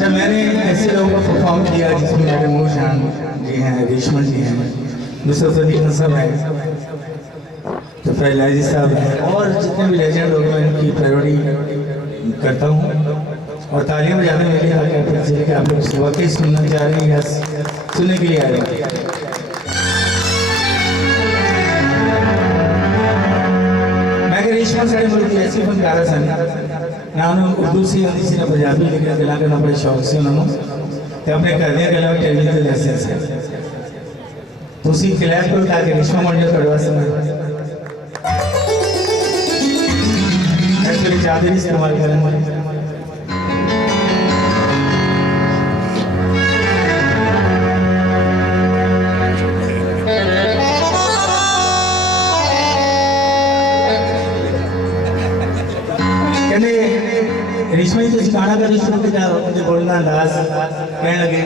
अच्छा, मैंने ऐसे लोगों को परफॉर्म किया जिसमें मेरे मोहजान जी हैं, रेशमा जी हैं, नुसरत फतेह नसब है, तो फैलाजी साहब हैं, और जितने भी लेजेंड लोग हैं उनकी पैरोडी करता हूँ। और तालियां बजाने में लिए आगे कि आप लोग वाकई सुनना चाह रहे हैं या सुनने के लिए आए हैं। मैं कि रेशमा साढ़े मुल्क की ऐसी फनकारा सन ना उन्होंने उर्दू से हिंदी से पंजाबी लिखा गला करना बड़े शौक से उन्होंने तो अपने घर दिया गला टेलीविजन लाइसेंस है तो उसी क्लैप को ताकि रेशमा मंडल थोड़ा समय ऐसे चादर इस्तेमाल करें। रेशमा जी तो सिखाना का शुरू किया मुझे बोलना अंदाज कहने लगे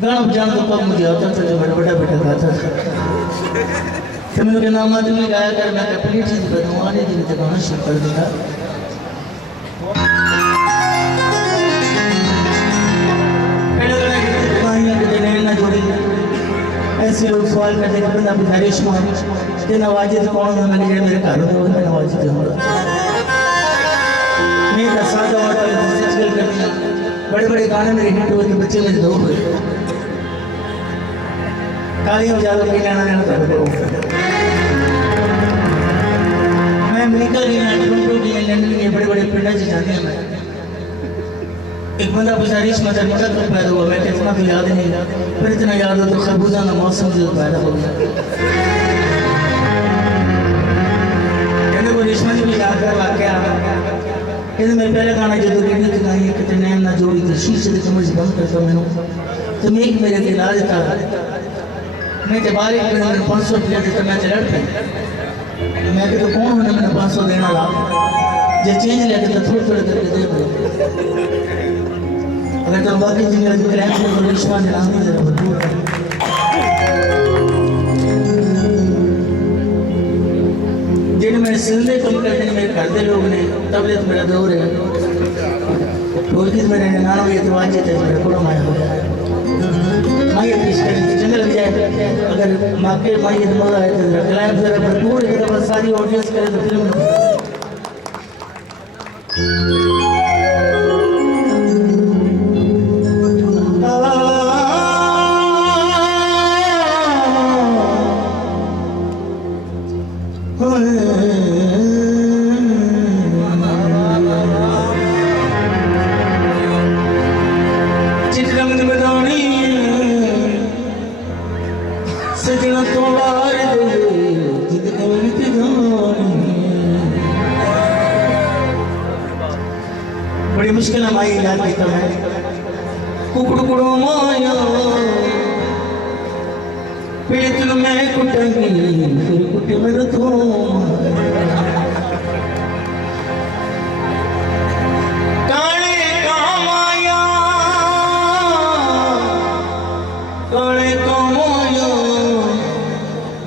गाना बजाना तो कब मुझे आता था जब बड़ा बेटा गाता था तो मैंने कहा नाम आदमी गाया कर मैं अपनी चीज बताऊँ आने दिन तक गाना शुरू कर दिया। ऐसे लोग सवाल करते हैं बंदा गुजारिश में नवाजिद कौन है मैंने मेरे घर में मैं नवाजिद हूँ मैं का सादा और आजकल करनी बड़े बड़े गाने मेरे हिट हुए थे बच्चे मेरे दो हुए तालियां बजा लो कि गाना गाना करो मैं अमेरिका गया टोरंटो गया लंदन गया बड़े बड़े पिंडा से जाते हैं मैं एक बंदा गुजारिश में जब तक पैदा हुआ मैं इतना तो याद नहीं फिर इतना याद हो तो खरबूजा का मौसम जो पैदा हो गया कहने को रेशमा जी भी याद कर वाकया कहते मैं पहले गाना जो रेडियो से गाई कितने नैन ना जोड़ी थी शीशे की कमर से बंद करता मैंने तो मैं एक मेरे के इलाज था मैं तो बाहर एक मैंने 500 रुपया देता मैं तो लड़ पे मैं तो कौन होने मैंने 500 देना ला जो चेंज लेके तो थोड़े थोड़े करके दे अगर तो बाकी जिंदगी में क्रैश में रेशमा ने नाम जरा भरपूर जिन मेरे सिलने कम करते हैं मेरे घर के लोग ने तबीयत मेरा दौर है ढोलकी मेरे नाना भी एतवाज थे मेरा थोड़ा माया हो गया माई जंगल लग जाए अगर माके माई मजा आए तो क्लाइम जरा भरपूर है तो बस सारी ऑडियंस करे तो फिल्म बड़ी मुश्किल माई इलाज किया मैं कुकड़ो माया पेट में कुटंगी फिर कुट मेरे तो काले का माया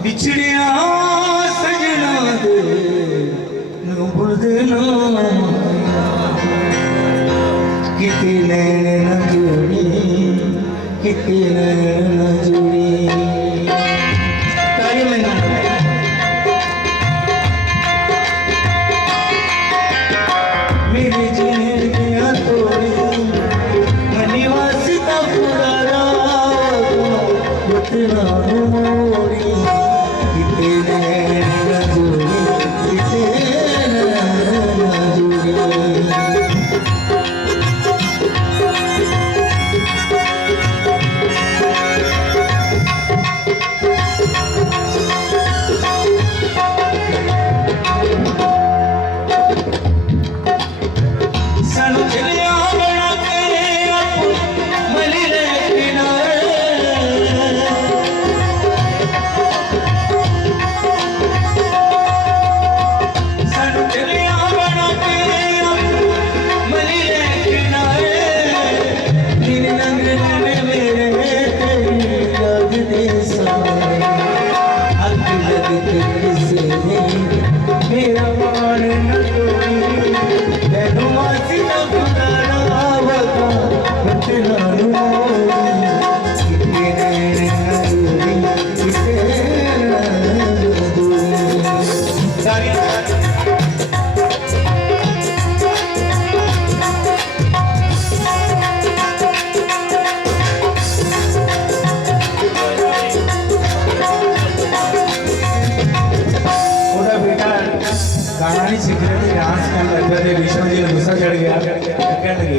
बिछड़िया सजना दे भूल देना कितने न जुड़ी कितने न जुड़ी मेरे जिंदगियां तोड़ी मनीवासी का पुराना कितना मोड़ी कितने न जुड़ी कितने न जुड़ी गाना नहीं सीख रहे थे, डांस करने लग गए थे। विष्णु जी ने गुस्सा चढ़ गया, कहने लगे